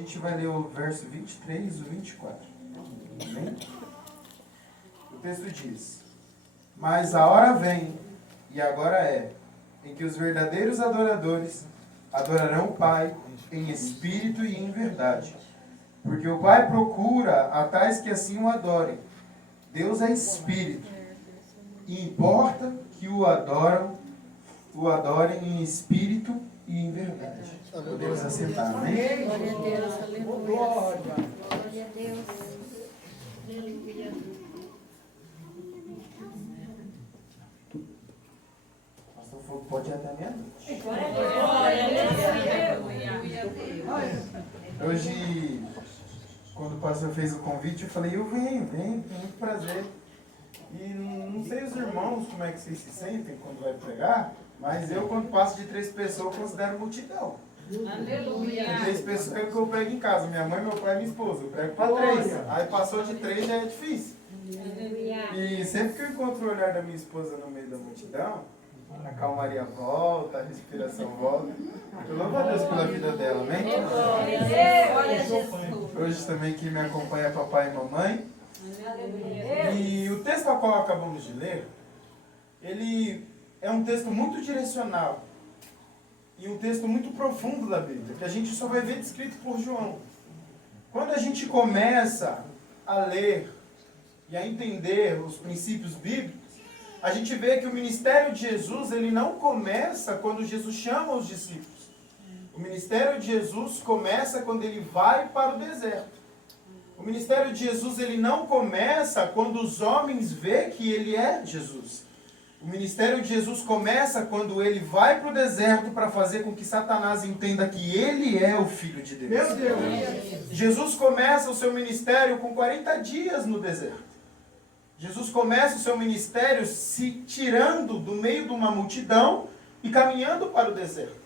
gente vai ler o verso 23 e o 24. Amém? O texto diz: Mas a hora vem, e agora é, em que os verdadeiros adoradores adorarão o Pai em espírito e em verdade. Porque o Pai procura a tais que assim o adorem. Deus é espírito, e importa que o adorem em espírito e em verdade. Podemos assentar, amém? Glória a Deus, aleluia. Glória a Deus. Aleluia. Pastor Fogo pode ir até meia-noite. Hoje, quando o pastor fez o convite, eu falei, eu venho, com muito prazer. E não sei os irmãos como é que vocês se sentem quando vai pregar, mas eu, quando passo de 3 pessoas, considero multidão. Aleluia. 3 pessoas é o que eu prego em casa, minha mãe, meu pai e minha esposa. Eu prego para 3. Aí passou de 3 já é difícil. E sempre que eu encontro o olhar da minha esposa no meio da multidão, a calmaria volta, a respiração volta. Eu louvo a Deus pela vida dela, amém? Hoje também quem me acompanha é papai e mamãe. E o texto ao qual acabamos de ler, ele é um texto muito direcional e um texto muito profundo da Bíblia, que a gente só vai ver descrito por João. Quando a gente começa a ler e a entender os princípios bíblicos, a gente vê que o ministério de Jesus, ele não começa quando Jesus chama os discípulos. O ministério de Jesus começa quando ele vai para o deserto. O ministério de Jesus, ele não começa quando os homens veem que ele é Jesus. O ministério de Jesus começa quando ele vai para o deserto para fazer com que Satanás entenda que ele é o Filho de Deus. Meu Deus! Jesus começa o seu ministério com 40 dias no deserto. Jesus começa o seu ministério se tirando do meio de uma multidão e caminhando para o deserto.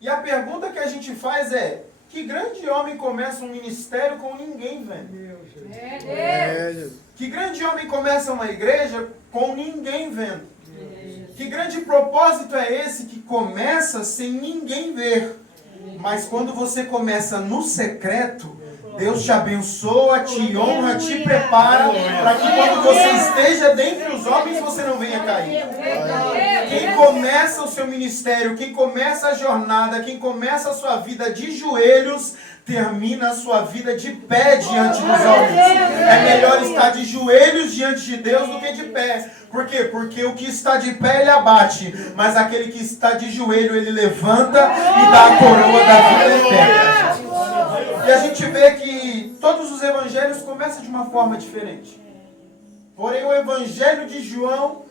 E a pergunta que a gente faz é: que grande homem começa um ministério com ninguém vendo? Que grande homem começa uma igreja com ninguém vendo? Que grande propósito é esse que começa sem ninguém ver? Mas quando você começa no secreto, Deus te abençoa, te honra, te prepara para que quando você esteja dentre os homens, você não venha cair. Quem começa o seu ministério, quem começa a jornada, quem começa a sua vida de joelhos, termina a sua vida de pé diante dos homens. É melhor estar de joelhos diante de Deus do que de pé. Por quê? Porque o que está de pé, ele abate. Mas aquele que está de joelho, ele levanta e dá a coroa da vida eterna. E a gente vê que todos os evangelhos começam de uma forma diferente. Porém, o evangelho de João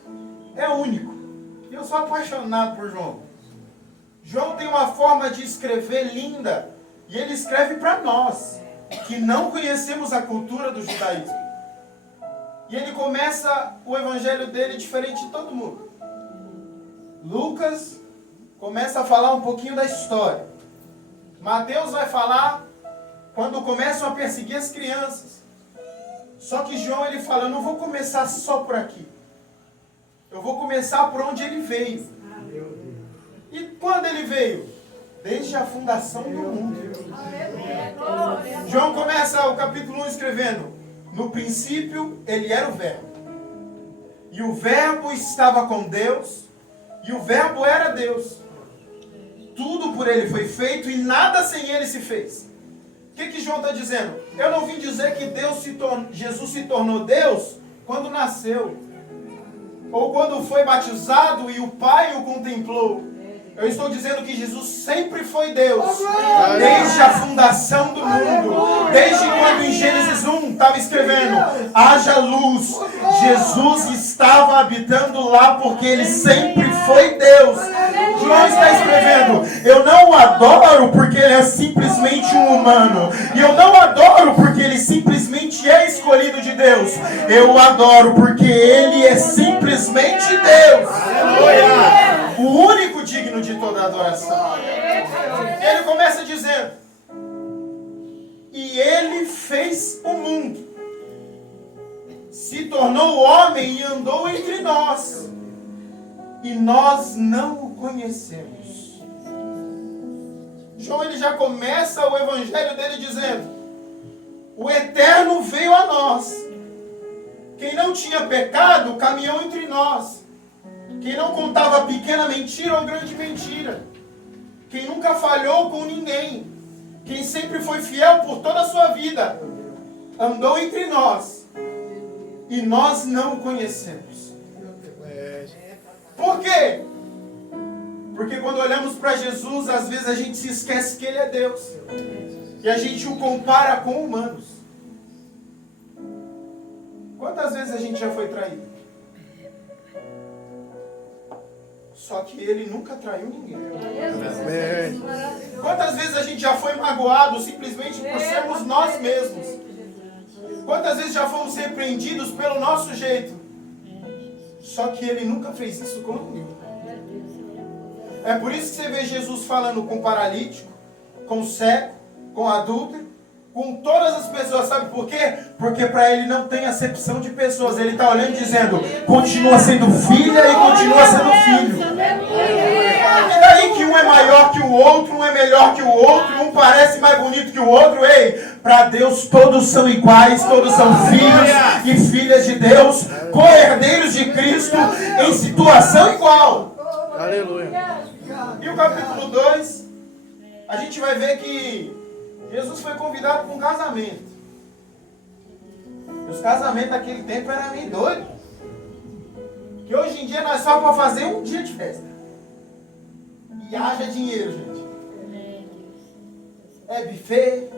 é único. E eu sou apaixonado por João. João tem uma forma de escrever linda. E ele escreve para nós, que não conhecemos a cultura do judaísmo. E ele começa o evangelho dele diferente de todo mundo. Lucas começa a falar um pouquinho da história. Mateus vai falar quando começam a perseguir as crianças. Só que João, ele fala: eu não vou começar só por aqui. Eu vou começar por onde ele veio. E quando ele veio? Desde a fundação do mundo. João começa o capítulo 1 escrevendo: no princípio ele era o Verbo. E o Verbo estava com Deus. E o Verbo era Deus. Tudo por ele foi feito e nada sem ele se fez. O que João está dizendo? Eu não vim dizer que Jesus se tornou Deus quando nasceu. Ou quando foi batizado e o Pai o contemplou. Eu estou dizendo que Jesus sempre foi Deus. Desde a fundação do mundo. Desde quando em Gênesis 1 estava escrevendo: haja luz. Jesus estava habitando lá porque ele sempre foi Deus. João está escrevendo: eu não o adoro porque ele é simplesmente um humano. E eu não o adoro porque ele simplesmente é escolhido de Deus. Eu o adoro porque ele é simplesmente Deus. O único digno de toda adoração. Ele começa dizendo: e ele fez o mundo, se tornou homem e andou entre nós, e nós não o conhecemos. João ele já começa o evangelho dele dizendo: o Eterno veio a nós. Quem não tinha pecado caminhou entre nós. Quem não contava pequena mentira ou grande mentira. Quem nunca falhou com ninguém. Quem sempre foi fiel por toda a sua vida. Andou entre nós. E nós não o conhecemos. Por quê? Porque quando olhamos para Jesus, às vezes a gente se esquece que Ele é Deus. E a gente o compara com humanos. Quantas vezes a gente já foi traído? Só que Ele nunca traiu ninguém. Quantas vezes a gente já foi magoado simplesmente por sermos nós mesmos? Quantas vezes já fomos repreendidos pelo nosso jeito? Só que Ele nunca fez isso com ninguém. É por isso que você vê Jesus falando com o paralítico, com o cego, com o adúltero, com todas as pessoas. Sabe por quê? Porque para Ele não tem acepção de pessoas. Ele está olhando e dizendo: continua sendo filha e continua sendo filho. E daí que um é maior que o outro, um é melhor que o outro, um parece mais bonito que o outro. Ei, para Deus todos são iguais, todos são filhos e filhas de Deus, co-herdeiros de Cristo, em situação igual. Aleluia. E o capítulo 2, a gente vai ver que Jesus foi convidado para um casamento. E os casamentos daquele tempo eram meio doidos. Que hoje em dia nós só para fazer um dia de festa. E haja dinheiro, gente. É buffet.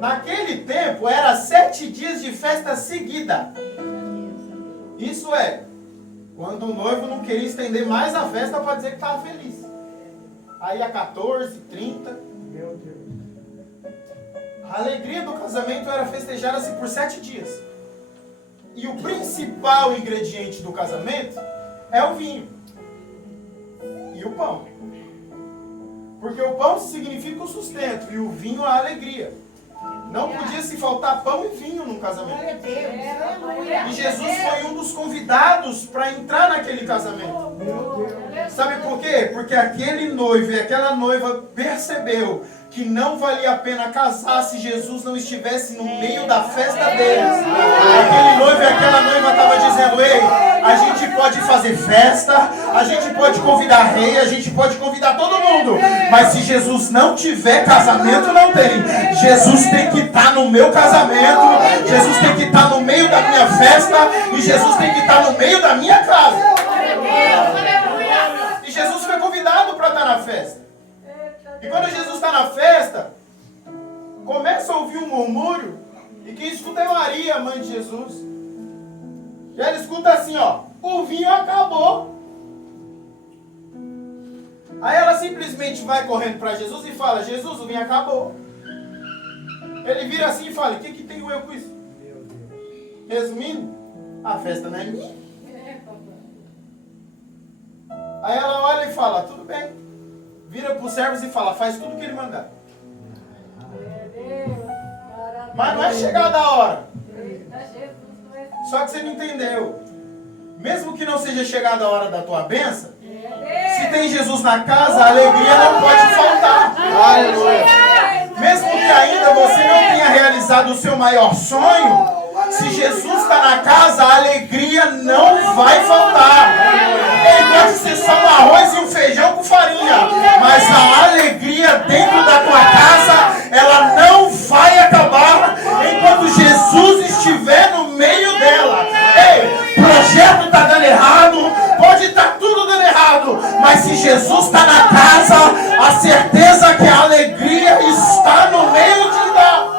Naquele tempo era 7 dias de festa seguida. Isso é, quando o noivo não queria estender mais a festa para dizer que estava feliz. Aí a 14, 30. Meu Deus. A alegria do casamento era festejar-se por 7 dias. E o principal ingrediente do casamento é o vinho. E o pão. Porque o pão significa o sustento e o vinho a alegria. Não podia se faltar pão e vinho num casamento. E Jesus foi um dos convidados para entrar naquele casamento. Sabe por quê? Porque aquele noivo e aquela noiva percebeu que não valia a pena casar se Jesus não estivesse no meio da festa deles. Aquele noivo e aquela noiva estavam dizendo: ei, a gente pode fazer festa, a gente pode convidar rei, a gente pode convidar todo mundo, mas se Jesus não tiver casamento, não tem. Jesus tem que estar no meu casamento, Jesus tem que estar no meio da minha festa e Jesus tem que estar no meio da minha casa. E Jesus foi convidado para estar na festa. E quando Jesus está na festa, começa a ouvir um murmúrio, e quem escuta é Maria, mãe de Jesus. E ela escuta assim, ó: o vinho acabou. Aí ela simplesmente vai correndo para Jesus e fala: Jesus, o vinho acabou. Ele vira assim e fala: o que tem eu com isso? Resumindo, a festa não é minha. Aí ela olha e fala: tudo bem. Vira para os servos e fala: faz tudo o que ele mandar. Mas não é chegada a hora. Só que você não entendeu. Mesmo que não seja chegada a hora da tua bênção, se tem Jesus na casa, a alegria não pode faltar. Mesmo que ainda você não tenha realizado o seu maior sonho, se Jesus está na casa, a alegria não vai faltar. Ele pode ser só um arroz e um feijão com farinha, mas a alegria dentro da tua casa, ela não vai acabar enquanto Jesus estiver no meio dela. Ei, projeto está dando errado, pode estar tudo dando errado, mas se Jesus está na casa, a certeza que a alegria está no meio de lá.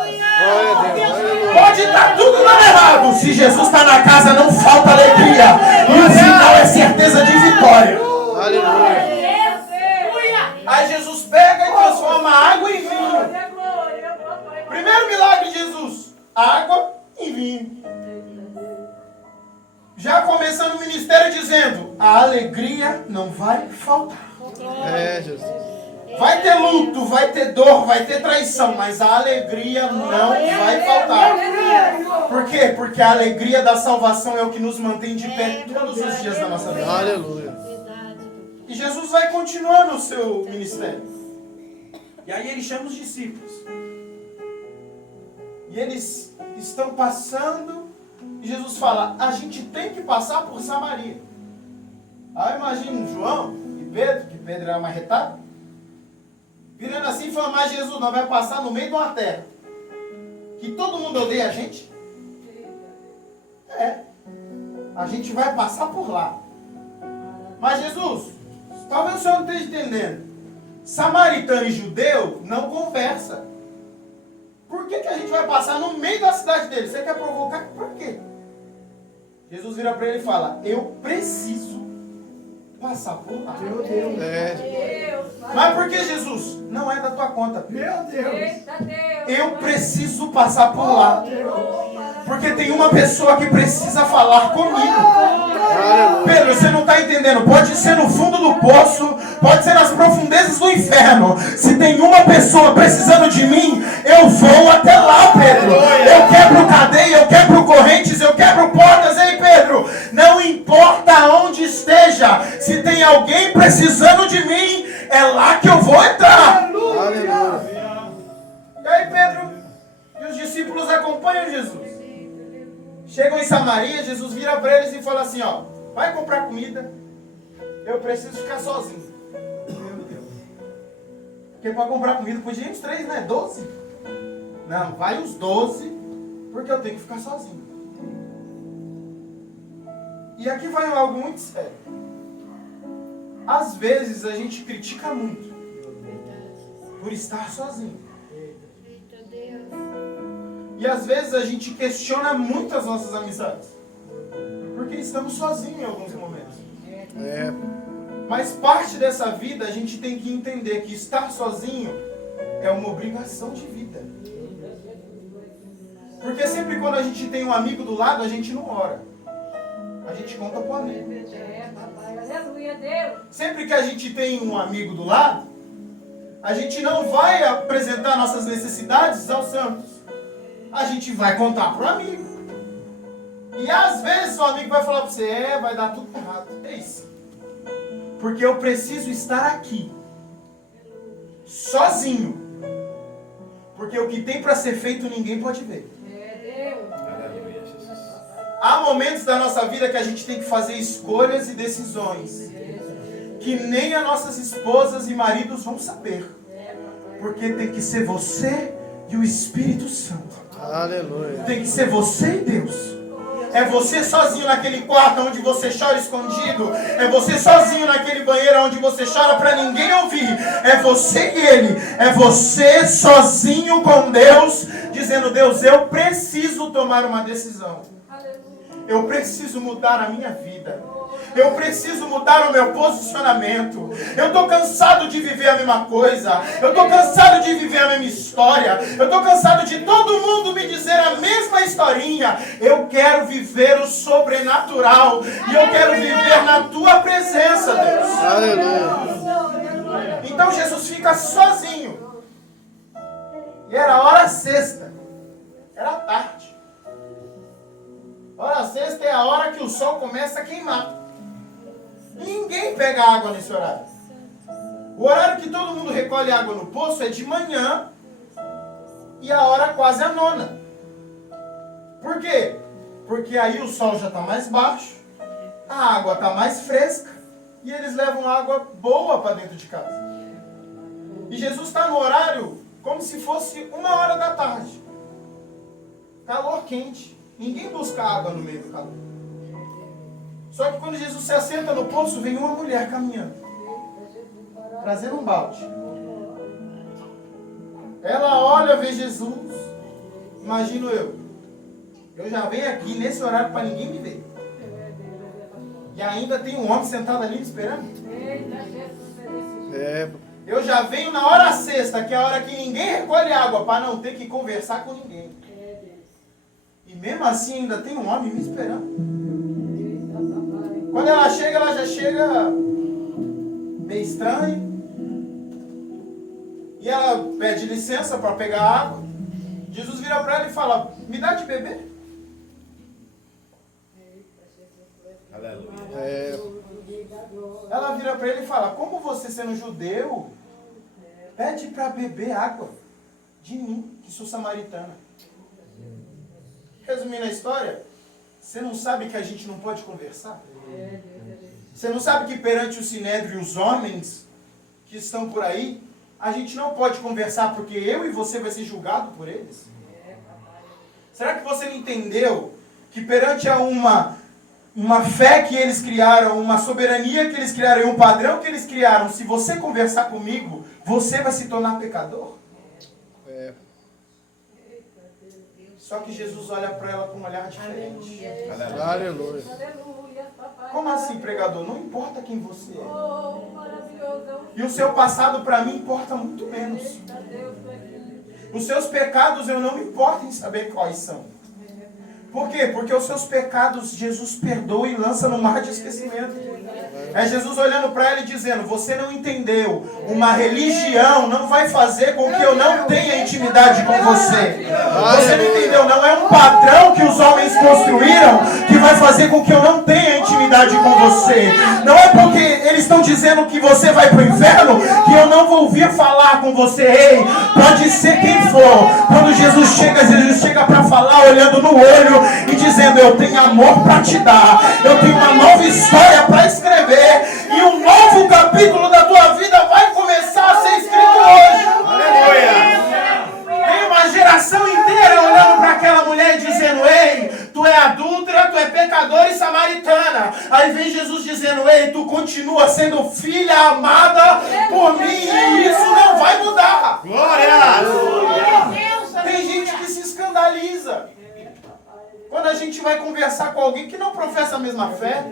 Pode estar tudo dando errado, se Jesus está na casa, não falta alegria, e o final é certeza de vitória. Aleluia. Aí Jesus pega e transforma água em vinho. Primeiro milagre de Jesus: água em vinho. Já começando o ministério dizendo: a alegria não vai faltar. É, Jesus. Vai ter luto, vai ter dor, vai ter traição, mas a alegria não vai faltar. Por quê? Porque a alegria da salvação é o que nos mantém de pé todos os dias da nossa vida. Aleluia. E Jesus vai continuando o seu ministério. E aí ele chama os discípulos. E eles estão passando, e Jesus fala, a gente tem que passar por Samaria. Aí imagina João e Pedro, que Pedro era marretado, virando assim e falando, mas Jesus, nós vai passar no meio de uma terra que todo mundo odeia a gente? A gente vai passar por lá. Mas Jesus, talvez o senhor não esteja entendendo. Samaritano e judeu não conversa. Por que a gente vai passar no meio da cidade dele? Você quer provocar? Por quê? Jesus vira para ele e fala, eu preciso passar por lá. Meu Deus. Mas por que, Jesus? Não é da tua conta. Meu Deus. Eu preciso passar por lá. Porque tem uma pessoa que precisa falar comigo. Pedro, você não está entendendo. Pode ser no fundo do poço, pode ser nas profundezas do inferno. Se tem uma pessoa precisando de mim, eu vou até lá, Pedro. Eu quebro cadeia, eu quebro correntes, eu quebro portas. Ei, Pedro, não importa onde esteja, se tem alguém precisando de mim, é lá que eu vou entrar. Aleluia. E aí Pedro e os discípulos acompanham Jesus. Chegam em Samaria, Jesus vira para eles e fala assim, ó, vai comprar comida, eu preciso ficar sozinho. Porque para comprar comida podia ir os 3, né? 12. Não, vai os 12, porque eu tenho que ficar sozinho. E aqui vai algo muito sério. Às vezes a gente critica muito por estar sozinho. E às vezes a gente questiona muito as nossas amizades. Porque estamos sozinhos em alguns momentos. Mas parte dessa vida a gente tem que entender que estar sozinho é uma obrigação de vida. Porque sempre quando a gente tem um amigo do lado, a gente não ora. A gente conta pro amigo. Sempre que a gente tem um amigo do lado, a gente não vai apresentar nossas necessidades aos santos. A gente vai contar pro amigo. E às vezes o amigo vai falar para você, vai dar tudo errado. É isso. Porque eu preciso estar aqui. Sozinho. Porque o que tem para ser feito ninguém pode ver. Há momentos da nossa vida que a gente tem que fazer escolhas e decisões que nem as nossas esposas e maridos vão saber. Porque tem que ser você e o Espírito Santo. Aleluia. Tem que ser você e Deus. É você sozinho naquele quarto onde você chora escondido. É você sozinho naquele banheiro onde você chora para ninguém ouvir. É você e Ele. É você sozinho com Deus, dizendo, Deus, eu preciso tomar uma decisão. Eu preciso mudar a minha vida. Eu preciso mudar o meu posicionamento. Eu estou cansado de viver a mesma coisa. Eu estou cansado de viver a mesma história. Eu estou cansado de todo mundo me dizer a mesma historinha. Eu quero viver o sobrenatural. E eu quero viver na tua presença, Deus. Aleluia. Então Jesus fica sozinho. E era hora sexta. Era tarde. Hora sexta é a hora que o sol começa a queimar. Ninguém pega água nesse horário. O horário que todo mundo recolhe água no poço é de manhã e a hora quase a 9. Por quê? Porque aí o sol já está mais baixo, a água está mais fresca e eles levam água boa para dentro de casa. E Jesus está no horário como se fosse 1h da tarde. Calor quente. Ninguém busca água no meio do calor. Só que quando Jesus se assenta no poço, vem uma mulher caminhando, trazendo um balde. Ela olha, vê Jesus. Imagino eu já venho aqui nesse horário para ninguém me ver. E ainda tem um homem sentado ali me esperando. Eu já venho na hora sexta, que é a hora que ninguém recolhe água, para não ter que conversar com ninguém. E mesmo assim ainda tem um homem me esperando. Quando ela já chega meio estranha. E ela pede licença para pegar água. Jesus vira para ela e fala, me dá de beber. Aleluia. Ela vira para ele e fala, como você sendo judeu, Pede para beber água de mim, que sou samaritana. Resumindo a história, você não sabe que a gente não pode conversar? Você não sabe que perante o Sinédrio e os homens que estão por aí, a gente não pode conversar porque eu e você vai ser julgado por eles? Será que você não entendeu que perante a uma fé que eles criaram, uma soberania que eles criaram e um padrão que eles criaram, se você conversar comigo, você vai se tornar pecador? É. Só que Jesus olha para ela com um olhar diferente. Aleluia. Como assim, pregador? Não importa quem você é. E o seu passado para mim importa muito menos. Os seus pecados eu não me importo em saber quais são. Por quê? Porque os seus pecados Jesus perdoa e lança no mar de esquecimento. É Jesus olhando para ela e dizendo, você não entendeu, uma religião não vai fazer com que eu não tenha intimidade com você. Você não entendeu, não é um padrão que os homens construíram que vai fazer com que eu não tenha intimidade com você. Não é porque eles estão dizendo que você vai para o inferno que eu não vou ouvir falar com você. Ei, pode ser quem for. Quando Jesus chega para falar olhando no olho e dizendo, eu tenho amor para te dar, eu tenho uma nova história para escrever e um novo capítulo da tua vida vai começar a ser escrito hoje. Aleluia! Tem uma geração inteira olhando para aquela mulher e dizendo, ei, tu é adúltera, tu é pecadora e samaritana. Aí vem Jesus dizendo, ei, tu continua sendo filha amada por mim e isso não vai mudar. Glória! Tem gente que se escandaliza quando a gente vai conversar com alguém que não professa a mesma fé.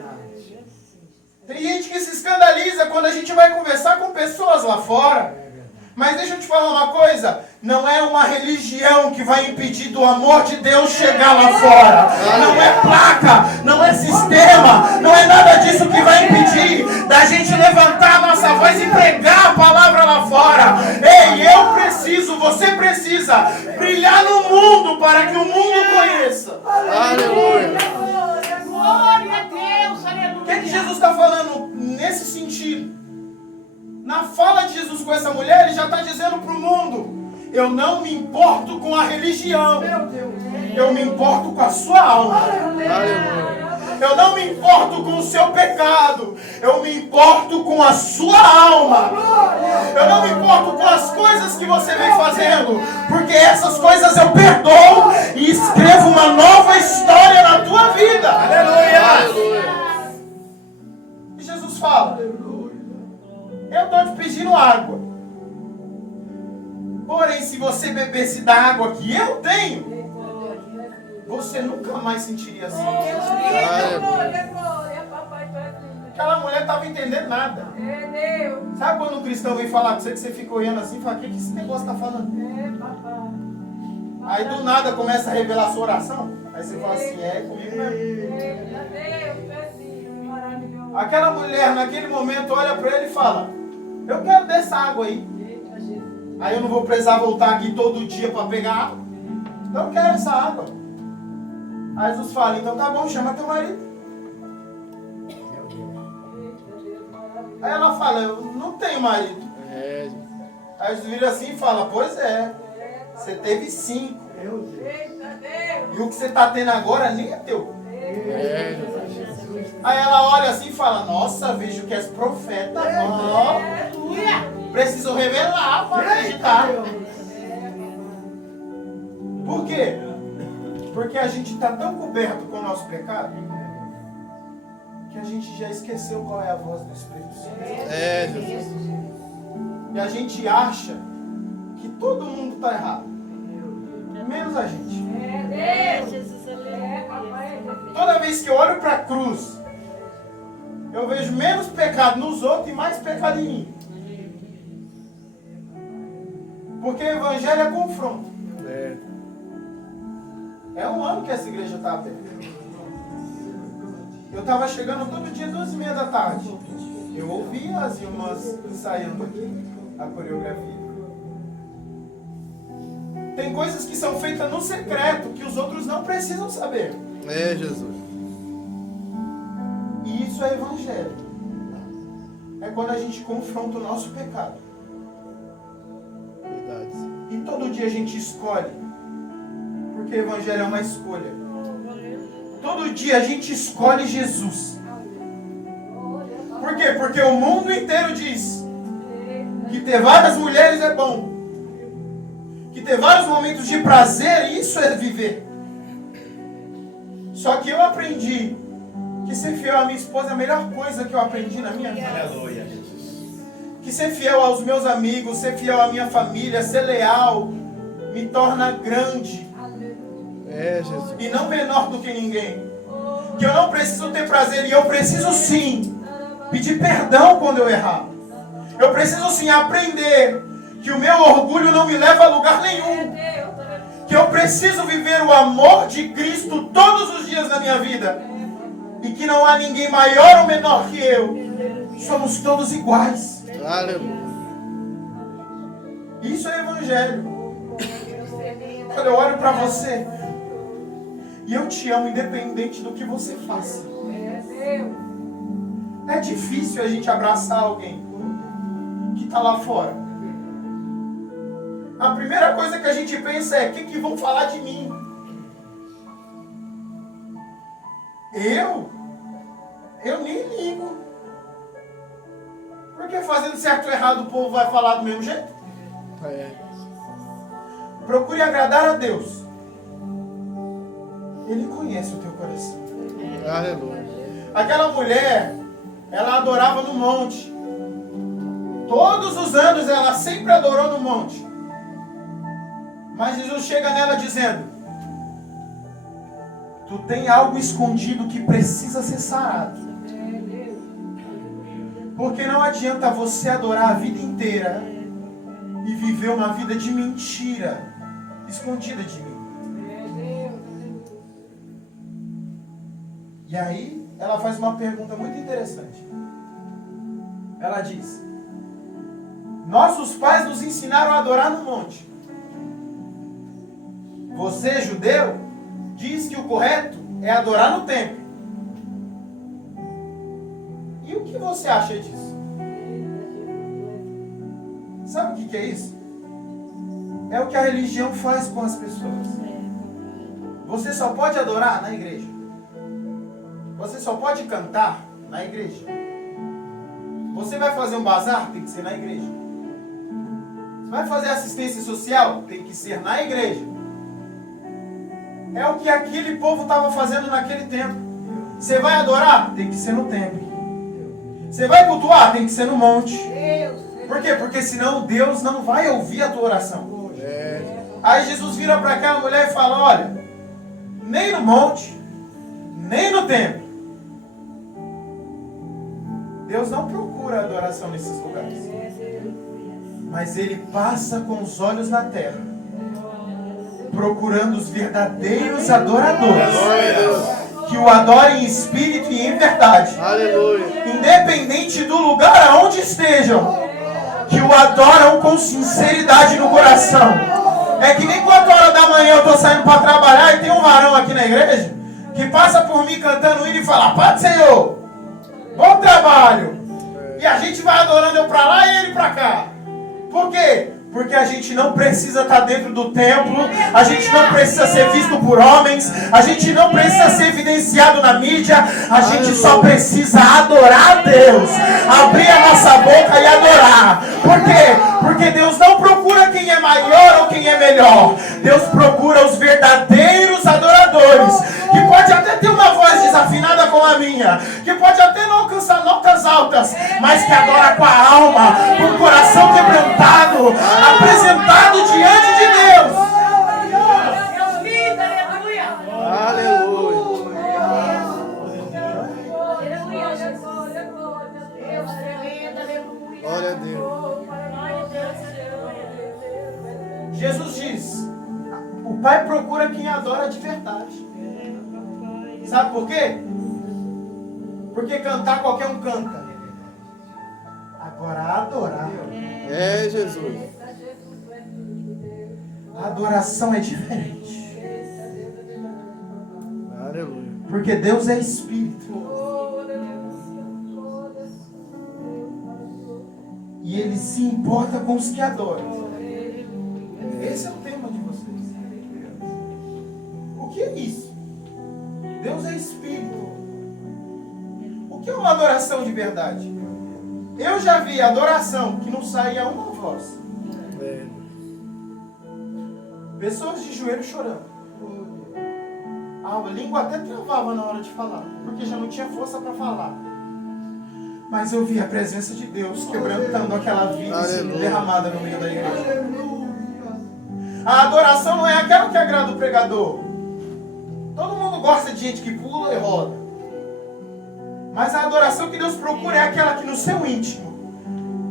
Tem gente que se escandaliza quando a gente vai conversar com pessoas lá fora. Mas deixa eu te falar uma coisa, não é uma religião que vai impedir do amor de Deus chegar lá fora. Não é placa, não é sistema, não é nada disso que vai impedir da gente levantar a nossa voz e pregar a palavra lá fora. Ei, eu preciso, você precisa brilhar no mundo para que o mundo conheça. Aleluia. Glória a Deus, aleluia. O que Jesus está falando nesse sentido? Na fala de Jesus com essa mulher, ele já está dizendo para o mundo, eu não me importo com a religião, eu me importo com a sua alma. Aleluia. Eu não me importo com o seu pecado, eu me importo com a sua alma. Eu não me importo com as coisas que você vem fazendo, porque essas coisas eu perdoo e escrevo uma nova história na tua vida. Aleluia! E Jesus fala, eu estou te pedindo água. Porém, se você bebesse da água que eu tenho, você nunca mais sentiria assim. Aquela mulher não estava entendendo nada. Sabe quando um cristão vem falar com você que você fica olhando assim e fala, o que esse negócio está falando? Aí do nada começa a revelar a sua oração. Aí você fala assim, é comigo mesmo. Aquela mulher naquele momento olha para ele e fala, eu quero dessa água aí. Aí eu não vou precisar voltar aqui todo dia para pegar água. Então eu quero essa água. Aí Jesus fala, então tá bom, chama teu marido. Aí ela fala, eu não tenho marido. Aí Jesus vira assim e fala, pois é, você teve 5. E o que você está tendo agora nem é teu. Aí ela olha assim e fala, nossa, vejo que és profeta. Preciso revelar para acreditar. Por quê? Porque a gente está tão coberto com o nosso pecado que a gente já esqueceu qual é a voz do Espírito Santo. Jesus. E a gente acha que todo mundo está errado, menos a gente. Toda vez que eu olho para a cruz, eu vejo menos pecado nos outros e mais pecado em mim. Porque o Evangelho é confronto. É um ano que essa igreja está aberta. Eu estava chegando todo dia 2h30 da tarde. Eu ouvia as irmãs ensaiando aqui a coreografia. Tem coisas que são feitas no secreto, que os outros não precisam saber. Jesus. E isso é evangelho. É quando a gente confronta o nosso pecado. E todo dia a gente escolhe. Porque o Evangelho é uma escolha. Todo dia a gente escolhe Jesus. Por quê? Porque o mundo inteiro diz que ter várias mulheres é bom. Que ter vários momentos de prazer, isso é viver. Só que eu aprendi que ser fiel à minha esposa é a melhor coisa que eu aprendi na minha vida. Aleluia. Que ser fiel aos meus amigos, ser fiel à minha família, ser leal, me torna grande. É, Jesus. E não menor do que ninguém. Que eu não preciso ter prazer, e eu preciso sim pedir perdão quando eu errar. Eu preciso sim aprender que o meu orgulho não me leva a lugar nenhum. Que eu preciso viver o amor de Cristo todos os dias da minha vida. E que não há ninguém maior ou menor que eu. Somos todos iguais. Aleluia. Isso é Evangelho. Quando eu olho para você e eu te amo independente do que você faça. É difícil a gente abraçar alguém que está lá fora. A primeira coisa que a gente pensa é: o que vão falar de mim? Eu nem ligo. Porque fazendo certo ou errado o povo vai falar do mesmo jeito? É. Procure agradar a Deus. Ele conhece o teu coração. Aleluia. Aquela mulher, ela adorava no monte. Todos os anos ela sempre adorou no monte. Mas Jesus chega nela dizendo: tu tem algo escondido que precisa ser sarado. Porque não adianta você adorar a vida inteira e viver uma vida de mentira escondida de mim. E aí ela faz uma pergunta muito interessante. Ela diz: nossos pais nos ensinaram a adorar no monte. Você, judeu, diz que o correto é adorar no templo. E o que você acha disso? Sabe o que é isso? É o que a religião faz com as pessoas. Você só pode adorar na igreja. Você só pode cantar na igreja. Você vai fazer um bazar? Tem que ser na igreja. Você vai fazer assistência social? Tem que ser na igreja. É o que aquele povo estava fazendo naquele tempo. Você vai adorar? Tem que ser no templo. Você vai cultuar? Tem que ser no monte. Por quê? Porque senão Deus não vai ouvir a tua oração. Aí Jesus vira para aquela mulher e fala: olha, nem no monte, nem no templo, Deus não procura adoração nesses lugares. Mas Ele passa com os olhos na terra, procurando os verdadeiros adoradores, que o adorem em espírito e em verdade. Aleluia. Independente do lugar aonde estejam, que o adoram com sinceridade no coração. É que nem 4 horas da manhã eu estou saindo para trabalhar e tem um varão aqui na igreja que passa por mim cantando hino e fala: Pai do Senhor, bom trabalho. E a gente vai adorando, eu para lá e ele para cá. Por quê? Porque a gente não precisa estar dentro do templo, a gente não precisa ser visto por homens, a gente não precisa ser evidenciado na mídia, a gente só precisa adorar a Deus, abrir a nossa boca e adorar. Por quê? Porque Deus não procura quem é maior ou quem é melhor. Deus procura os verdadeiros adoradores, que pode até ter uma voz desafinada como a minha, que pode até não alcançar notas altas, mas que adora com a alma, com o coração quebrantado, apresentado diante de Deus. Deus lindo, aleluia. Aleluia. Glória a Deus. Jesus diz: o Pai procura quem adora de verdade. Sabe por quê? Porque cantar qualquer um canta. Agora adorar, É, Jesus. a adoração é diferente. Aleluia. Porque Deus é Espírito. E Ele se importa com os que adoram. Deus é espírito. O que é uma adoração de verdade? Eu já vi adoração que não saía uma voz. Pessoas de joelho chorando. A língua até travava na hora de falar, porque já não tinha força para falar. Mas eu vi a presença de Deus quebrantando aquela vida e sendo derramada no meio da igreja. A adoração não é aquela que agrada o pregador. Todo mundo gosta de gente que pula e roda. Mas a adoração que Deus procura é aquela que no seu íntimo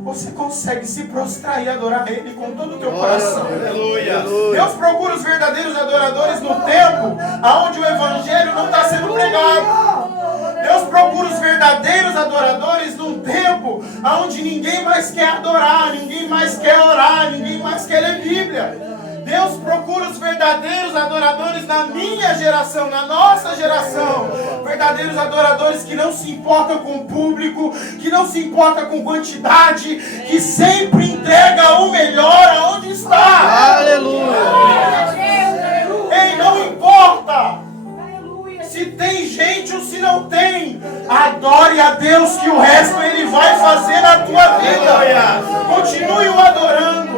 você consegue se prostrar e adorar Ele com todo o teu coração. Aleluia. Deus procura os verdadeiros adoradores no tempo onde o Evangelho não está sendo pregado. Deus procura os verdadeiros adoradores num tempo onde ninguém mais quer adorar, ninguém mais quer orar, ninguém mais quer ler Bíblia. Deus procura os verdadeiros adoradores na minha geração, na nossa geração. Verdadeiros adoradores que não se importam com o público, que não se importam com quantidade, que sempre entrega o melhor aonde está. Aleluia. Ei, não importa se tem gente ou se não tem. Adore a Deus que o resto Ele vai fazer na tua vida. Continue o adorando.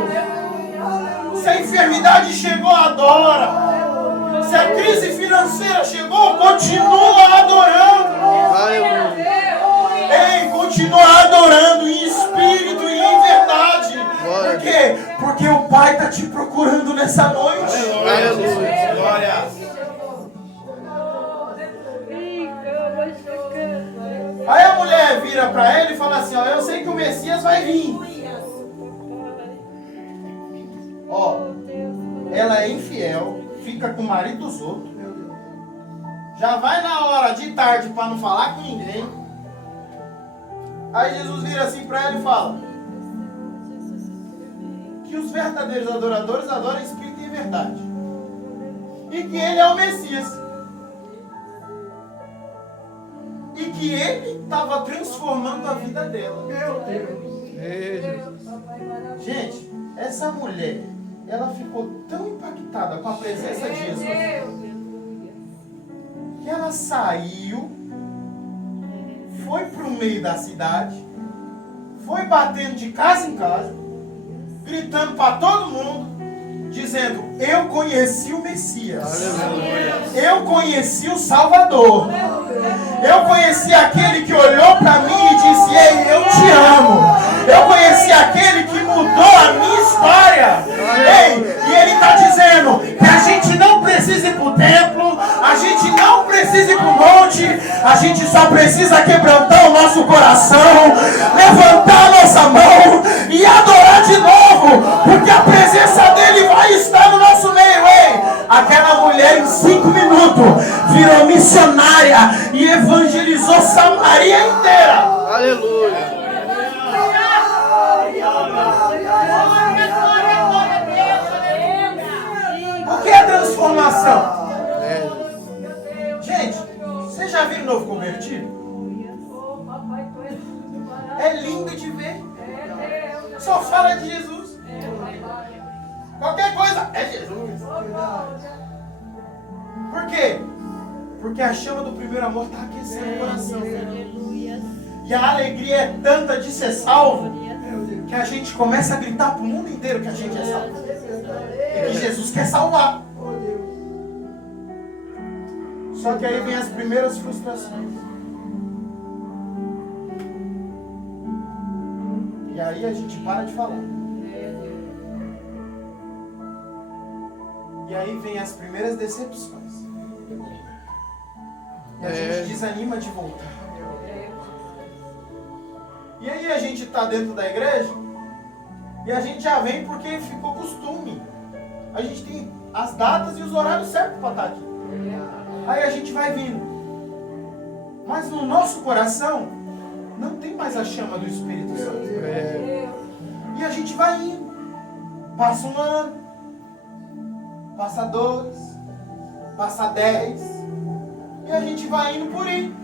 Se a enfermidade chegou, adora. Se a crise financeira chegou, continua adorando. Ei, continua adorando em espírito e em verdade. Por quê? Porque o Pai está te procurando nessa noite. Aleluia. Glória. Aí a mulher vira para ele e fala assim, ó, eu sei que o Messias vai vir. Ó, ela é infiel, fica com o marido dos outros. Já vai na hora de tarde para não falar com ninguém. Aí Jesus vira assim para ela e fala que os verdadeiros adoradores adoram em espírito e em verdade. E que Ele é o Messias. E que Ele estava transformando a vida dela. Meu Deus. Gente, essa mulher, ela ficou tão impactada com a presença de Jesus que ela saiu, foi para o meio da cidade, foi batendo de casa em casa, gritando para todo mundo, dizendo, eu conheci o Messias, eu conheci o Salvador, eu conheci aquele que olhou para mim e disse, ei, eu te amo, eu conheci aquele que mudou a minha história. Ei, e ele está dizendo que a gente não precisa ir para o templo, a gente não precisa ir para o monte, a gente só precisa quebrantar o nosso coração, levantar a nossa mão e adorar de novo, porque a presença dele vai estar no nosso meio. Ei, aquela mulher em 5 minutos virou missionária e evangelizou Samaria inteira. Aleluia. O que é transformação? Gente, vocês já viram o novo convertido? É lindo de ver. Só fala de Jesus. Qualquer coisa é Jesus. Por quê? Porque a chama do primeiro amor está aquecendo o coração. E a alegria é tanta de ser salvo que a gente começa a gritar para o mundo inteiro que a gente é salvo. E que Jesus quer salvar. Só que aí vem as primeiras frustrações. E aí a gente para de falar. E aí vem as primeiras decepções. E a gente desanima de voltar. E aí a gente está dentro da igreja e a gente já vem porque ficou costume. A gente tem as datas e os horários certos para estar aqui. Aí a gente vai vindo. Mas no nosso coração não tem mais a chama do Espírito Santo. E a gente vai indo. Passa 1 ano. Passa 2. Passa 10. E a gente vai indo por aí.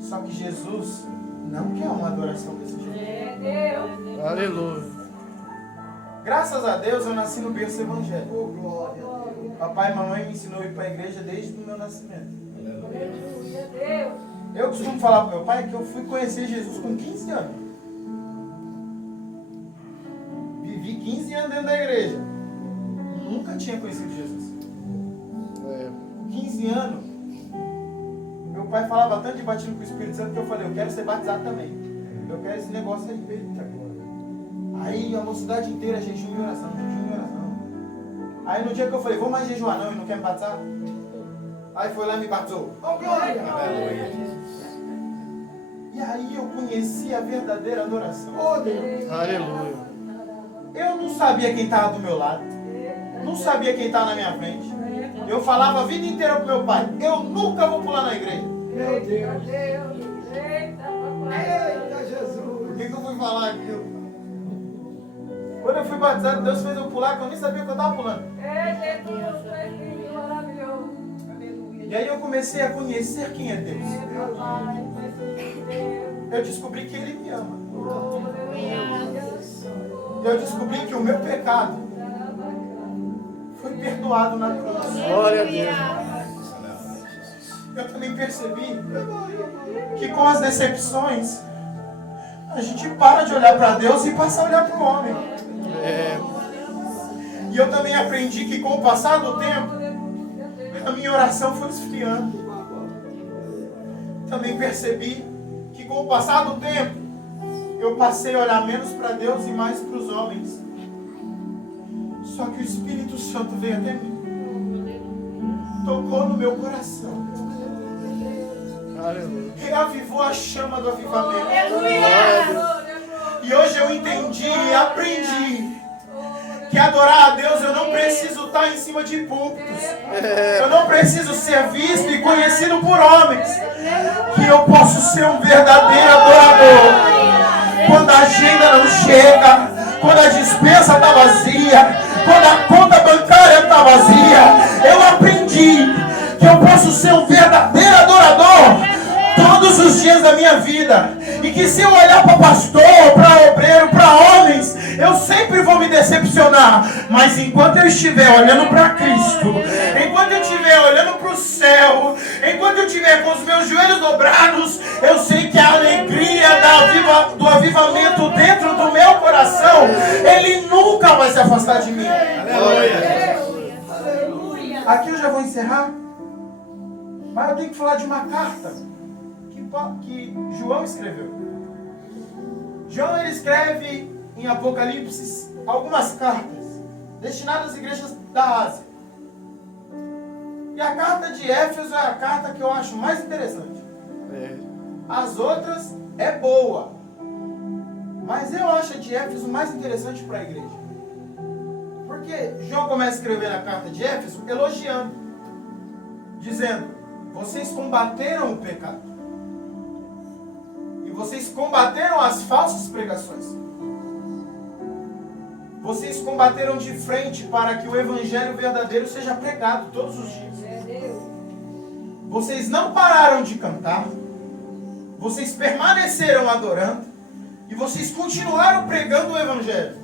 Só que Jesus não quer uma adoração desse jeito. Aleluia. Graças a Deus eu nasci no berço evangélico. Papai e mamãe me ensinou a ir para a igreja desde o meu nascimento. Aleluia, Deus. Eu costumo falar para meu pai que eu fui conhecer Jesus com 15 anos. Vivi 15 anos dentro da igreja. Nunca tinha conhecido Jesus. 15 anos. Meu pai falava tanto de batismo com o Espírito Santo que eu falei, eu quero ser batizado também. Eu quero esse negócio aí. Aí a mocidade inteira jejum e oração, jejum e oração. Aí no dia que eu falei, vou mais jejuar não, e não quer me batizar? Aí foi lá e me batizou. Oh, glória! E aí eu conheci a verdadeira adoração. Oh, Deus! Aleluia. Eu não sabia quem estava do meu lado. Não sabia quem estava na minha frente. Eu falava a vida inteira pro meu pai, eu nunca vou pular na igreja. Meu Deus. Eita, papai. Eita, Jesus. Por que eu fui falar aquilo? Quando eu fui batizado, Deus fez eu pular, que eu nem sabia que eu estava pulando. É Jesus, filho maravilhoso. Aleluia. E aí eu comecei a conhecer quem é Deus. Papai, Deus. Eu descobri que Ele me ama. Oh, aleluia. Eu descobri que o meu pecado foi perdoado na cruz. Glória a Deus. Eu também percebi que com as decepções, a gente para de olhar para Deus e passa a olhar para o homem. E eu também aprendi que com o passar do tempo, a minha oração foi esfriando. Também percebi que com o passar do tempo, eu passei a olhar menos para Deus e mais para os homens. Só que o Espírito Santo veio até mim. Tocou no meu coração. Aleluia. Reavivou a chama do avivamento. Aleluia. E hoje eu entendi e aprendi que adorar a Deus eu não preciso estar em cima de púlpitos. Eu não preciso ser visto e conhecido por homens. Que eu posso ser um verdadeiro adorador. Quando a agenda não chega, quando a despensa está vazia, quando a conta bancária está vazia, eu aprendi que eu posso ser um verdadeiro adorador todos os dias da minha vida. E que se eu olhar para pastor, para obreiro, para homens, eu sempre vou me decepcionar. Mas enquanto eu estiver olhando para Cristo, enquanto eu estiver olhando para o céu, enquanto eu estiver com os meus joelhos dobrados, eu sei que a alegria do avivamento dentro do meu coração, ele nunca vai se afastar de mim. Aleluia. Aqui eu já vou encerrar. Mas eu tenho que falar de uma carta que João escreveu. João, ele escreve em Apocalipse algumas cartas destinadas às igrejas da Ásia. E a carta de Éfeso é a carta que eu acho mais interessante. As outras é boa, mas eu acho a de Éfeso mais interessante para a igreja. Porque João começa a escrever na carta de Éfeso elogiando, dizendo: vocês combateram o pecado. E vocês combateram as falsas pregações. Vocês combateram de frente para que o evangelho verdadeiro seja pregado todos os dias. Vocês não pararam de cantar. Vocês permaneceram adorando. E vocês continuaram pregando o evangelho.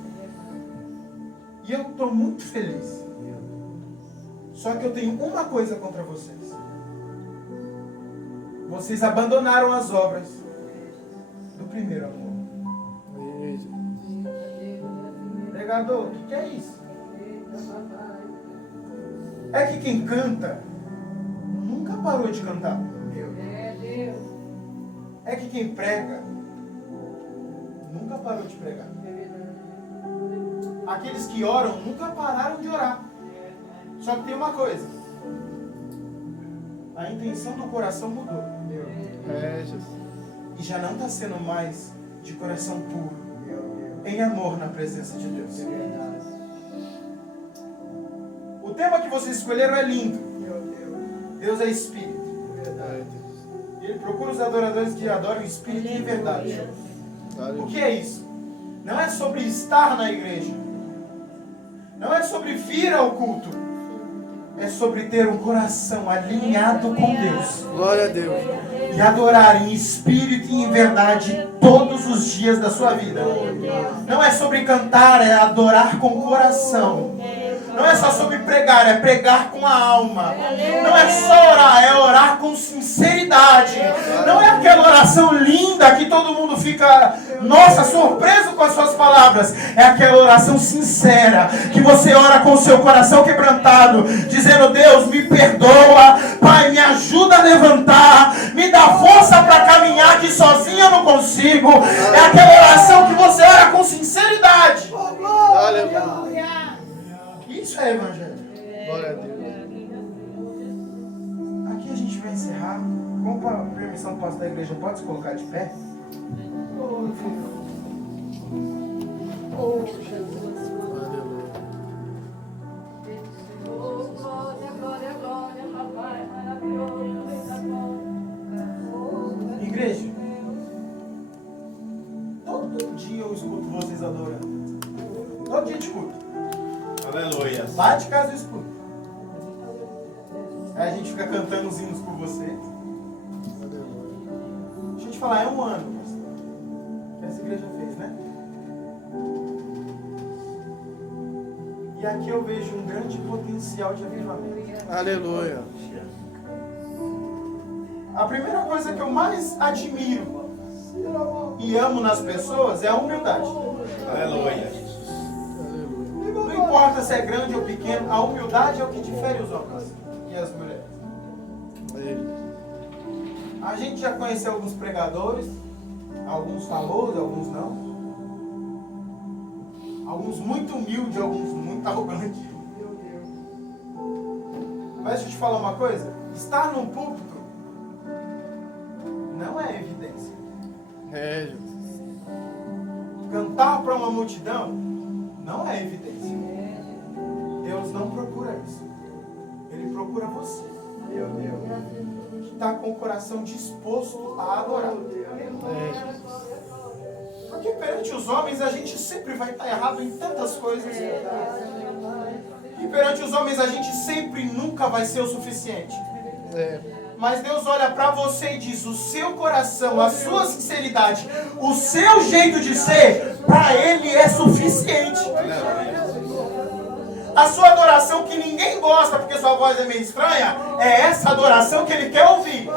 E eu estou muito feliz. Só que eu tenho uma coisa contra vocês. Vocês abandonaram as obras do primeiro amor. Pregador, o que é isso? É que quem canta nunca parou de cantar. É que quem prega nunca parou de pregar. Aqueles que oram nunca pararam de orar. Só que tem uma coisa: a intenção do coração mudou. E já não está sendo mais de coração puro, em amor na presença de Deus. O tema que vocês escolheram é lindo. Deus é Espírito. Ele procura os adoradores que adoram o Espírito em verdade. O que é isso? Não é sobre estar na igreja. Não é sobre vir ao culto. É sobre ter um coração alinhado com Deus. Glória a Deus. E adorar em espírito e em verdade todos os dias da sua vida. Não é sobre cantar, é adorar com o coração. Não é só sobre pregar, é pregar com a alma. Não é só orar, é orar com sinceridade. Não é aquela oração linda que todo mundo fica, nossa, surpreso com as suas palavras. É aquela oração sincera, que você ora com o seu coração quebrantado, dizendo: Deus, me perdoa, Pai, me ajuda a levantar, me dá força para caminhar, que sozinho eu não consigo. É aquela oração que você ora com sinceridade. Aleluia. Isso é evangelho. Glória a Deus. Aqui a gente vai encerrar. Com a permissão do pastor da igreja, pode se colocar de pé? Oh, glória, glória, glória, papai, maravilhoso, eita glória. Igreja, todo dia eu escuto vocês adorando. Todo dia eu escuto. Aleluia. Lá de casa eu escuto. Aí a gente fica cantando os hinos por vocês. Deixa eu te falar, é um ano, pastor, que essa igreja fez, né? E aqui eu vejo um grande potencial de avivamento. Aleluia. A primeira coisa que eu mais admiro e amo nas pessoas é a humildade. Aleluia. Não importa se é grande ou pequeno, a humildade é o que difere os homens e as mulheres. A gente já conheceu alguns pregadores, alguns famosos, alguns não. Alguns muito humildes, alguns muito arrogantes. Mas deixa eu te falar uma coisa: estar num púlpito não é evidência. É, Jesus. Cantar para uma multidão não é evidência. Deus não procura isso. Ele procura você. Meu Deus. Que está com o coração disposto a adorar. Porque perante os homens a gente sempre vai estar errado em tantas coisas. E perante os homens a gente sempre nunca vai ser o suficiente. Mas Deus olha para você e diz: o seu coração, a sua sinceridade, o seu jeito de ser, para Ele é suficiente. A sua adoração que ninguém gosta porque sua voz é meio estranha, é essa adoração que Ele quer ouvir.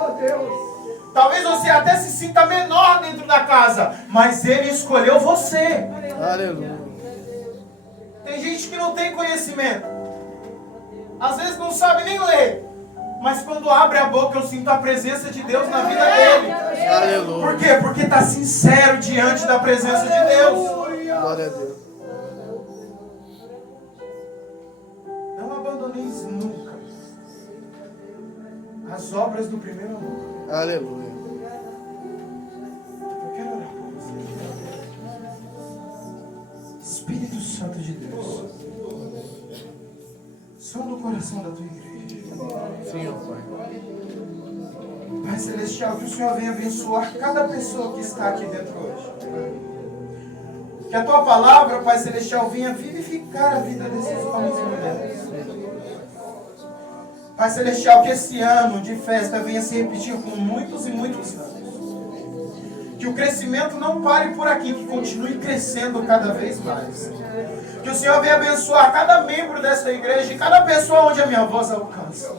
Talvez você até se sinta menor dentro da casa, mas Ele escolheu você. Aleluia. Tem gente que não tem conhecimento, às vezes não sabe nem ler, mas quando abre a boca eu sinto a presença de Deus na vida dele. Aleluia. Por quê? Porque está sincero diante da presença de Deus. Glória a Deus. Não abandoneis nunca as obras do primeiro amor. Aleluia. Eu quero orar por você. Espírito Santo de Deus, som do coração da tua igreja. Sim, ó Pai. Pai Celestial, que o Senhor venha abençoar cada pessoa que está aqui dentro hoje. Que a tua palavra, Pai Celestial, venha vivificar a vida desses homens e mulheres. Pai Celestial, que esse ano de festa venha se repetir com muitos e muitos anos. Que o crescimento não pare por aqui, que continue crescendo cada vez mais. Que o Senhor venha abençoar cada membro dessa igreja e cada pessoa onde a minha voz alcança.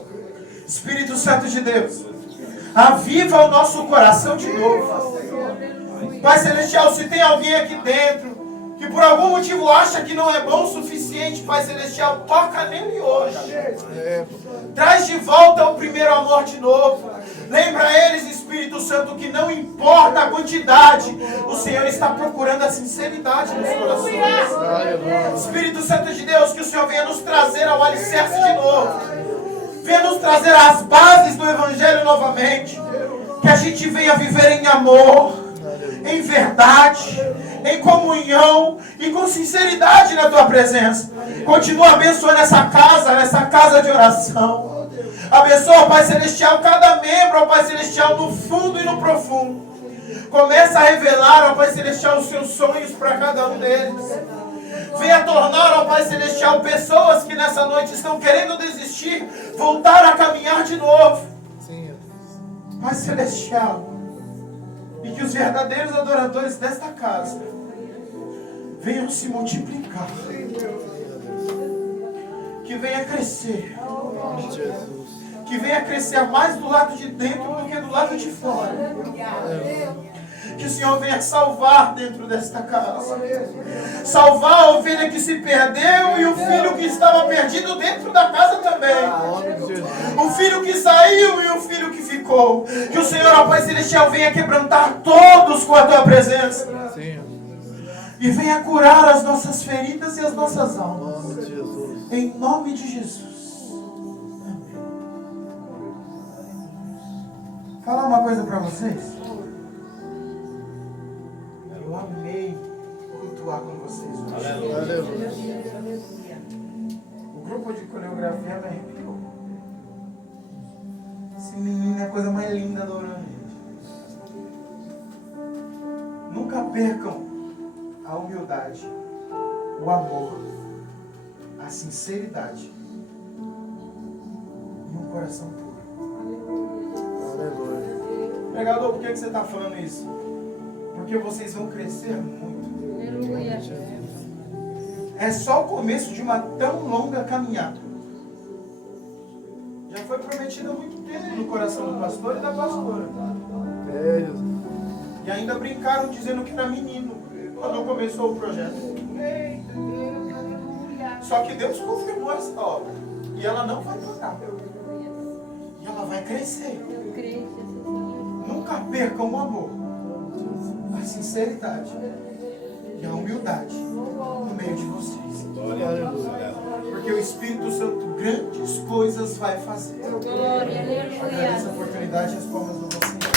Espírito Santo de Deus, aviva o nosso coração de novo. Pai Celestial, se tem alguém aqui dentro que por algum motivo acha que não é bom o suficiente, Pai Celestial, toca nele hoje. Traz de volta o primeiro amor de novo. Lembra eles, Espírito Santo, que não importa a quantidade, o Senhor está procurando a sinceridade nos corações. Espírito Santo de Deus, que o Senhor venha nos trazer ao alicerce de novo. Venha nos trazer as bases do Evangelho novamente. Que a gente venha viver em amor, em verdade, em comunhão e com sinceridade na tua presença. Continua abençoando essa casa de oração. Abençoa, Pai Celestial, cada membro, ó Pai Celestial, no fundo e no profundo. Começa a revelar, ó Pai Celestial, os seus sonhos para cada um deles. Venha tornar, ó Pai Celestial, pessoas que nessa noite estão querendo desistir, voltar a caminhar de novo. Pai Celestial, e que os verdadeiros adoradores desta casa venham se multiplicar. que venha crescer. Jesus. Que venha crescer mais do lado de dentro do que do lado de fora. Que o Senhor venha salvar dentro desta casa. Salvar a ovelha que se perdeu e o filho que estava perdido dentro da casa também. Em nome de Jesus. O filho que saiu e o filho que ficou. Que o Senhor, ó Pai Celestial, venha quebrantar todos com a tua presença. Sim. E venha curar as nossas feridas e as nossas Em almas. nome de Jesus. Em nome de Jesus. Falar uma coisa para vocês. Eu amei cultuar com vocês hoje. Aleluia. O grupo de coreografia me arrepiou. Esse menino é a coisa mais linda da Orlando. Nunca percam a humildade, o amor, a sinceridade e um coração puro. Aleluia. Pregador, por que você está falando isso? Porque vocês vão crescer muito. É só o começo de uma tão longa caminhada. Já foi prometido há muito tempo no coração do pastor e da pastora. É, Jesus. E ainda brincaram dizendo que era menino quando começou o projeto. Só que Deus confirmou essa obra. E ela não vai parar. E ela vai crescer. Nunca percam o amor, a sinceridade e a humildade no meio de vocês. Aleluia. Porque o Espírito Santo grandes coisas vai fazer. Glória, aleluia. Agradeço a oportunidade e as palmas do Senhor.